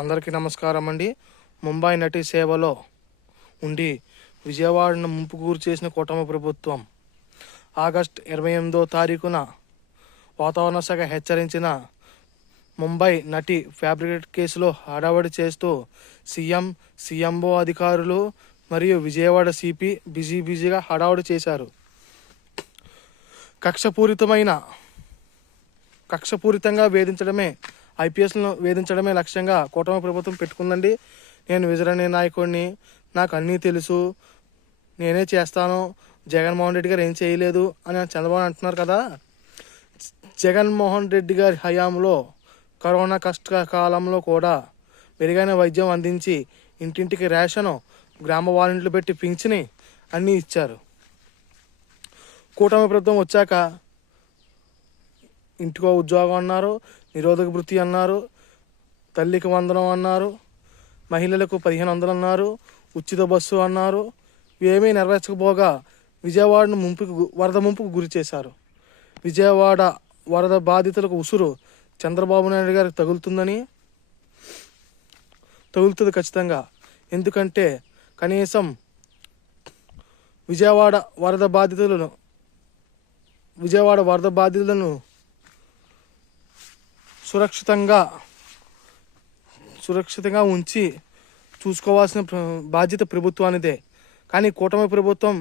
అందరికీ నమస్కారం అండి. ముంబై నటి సేవలో ఉండి విజయవాడను ముంపు గురి చేసిన కూటమి ప్రభుత్వం ఆగస్టు 28వ తారీఖున వాతావరణ శాఖ హెచ్చరించిన ముంబై నటి ఫ్యాబ్రికేట్ కేసులో హడావడి చేస్తూ సీఎంఓ అధికారులు మరియు విజయవాడ సిపి బిజీగా హడావడి చేశారు. కక్షపూరితంగా వేధించడమే, ఐపీఎస్ను వేధించడమే లక్ష్యంగా కూటమి ప్రభుత్వం పెట్టుకుందండి. నేను విజయవాడ నాయకుడిని, నాకు అన్నీ తెలుసు, నేనే చేస్తాను, జగన్మోహన్ రెడ్డి గారు ఏం చేయలేదు అని చంద్రబాబు అంటున్నారు కదా. జగన్మోహన్ రెడ్డి గారి హయాంలో కరోనా కష్టకాలంలో కూడా మెరుగైన వైద్యం అందించి ఇంటింటికి రేషను, గ్రామ వాలంటీర్లు పెట్టి పింఛని అన్నీ ఇచ్చారు. కూటమి ప్రభుత్వం వచ్చాక ఇంటికో ఉద్యోగం అన్నారు, నిరోధక వృత్తి అన్నారు, తల్లికి వందనం అన్నారు, మహిళలకు 1500 అన్నారు, ఉచిత బస్సు అన్నారు. ఇవేమీ నెరవేర్చకపోగా విజయవాడను వరద ముంపుకు గురి చేశారు. విజయవాడ వరద బాధితులకు ఉసురు చంద్రబాబు నాయుడు గారికి తగులుతుంది ఖచ్చితంగా. ఎందుకంటే కనీసం విజయవాడ వరద బాధితులను సురక్షితంగా ఉంచి చూసుకోవాల్సిన బాధ్యత ప్రభుత్వానిదే. కానీ కూటమి ప్రభుత్వం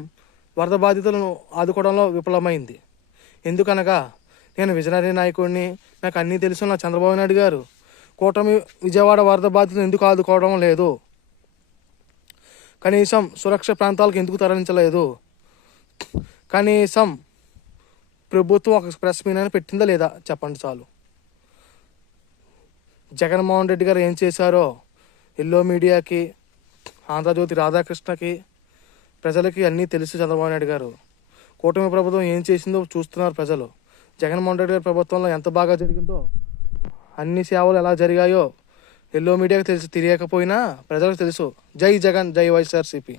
వరద బాధితులను ఆదుకోవడంలో విఫలమైంది. ఎందుకనగా నేను విజనరీ నాయకుడిని, నాకు అన్నీ తెలుసు నా చంద్రబాబు నాయుడు గారు కూటమి విజయవాడ వరద బాధితులను ఎందుకు ఆదుకోవడం లేదు, కనీసం సురక్ష ప్రాంతాలకు ఎందుకు తరలించలేదు, కనీసం ప్రభుత్వం ఒక ప్రెస్ మీట్ అని పెట్టిందా లేదా చెప్పండి చాలు. జగన్మోహన్ రెడ్డి గారు ఏం చేశారో ఎల్లో మీడియాకి, ఆంధ్రజ్యోతి రాధాకృష్ణకి, ప్రజలకి అన్నీ తెలుసు. చంద్రబాబు నాయుడు గారు కూటమి ప్రభుత్వం ఏం చేసిందో చూస్తున్నారు ప్రజలు. జగన్మోహన్ రెడ్డి గారి ప్రభుత్వంలో ఎంత బాగా జరిగిందో, అన్ని సేవలు ఎలా జరిగాయో ఎల్లో మీడియాకి తెలియకపోయినా ప్రజలకు తెలుసు. జై జగన్, జై వైఎస్ఆర్సీపీ.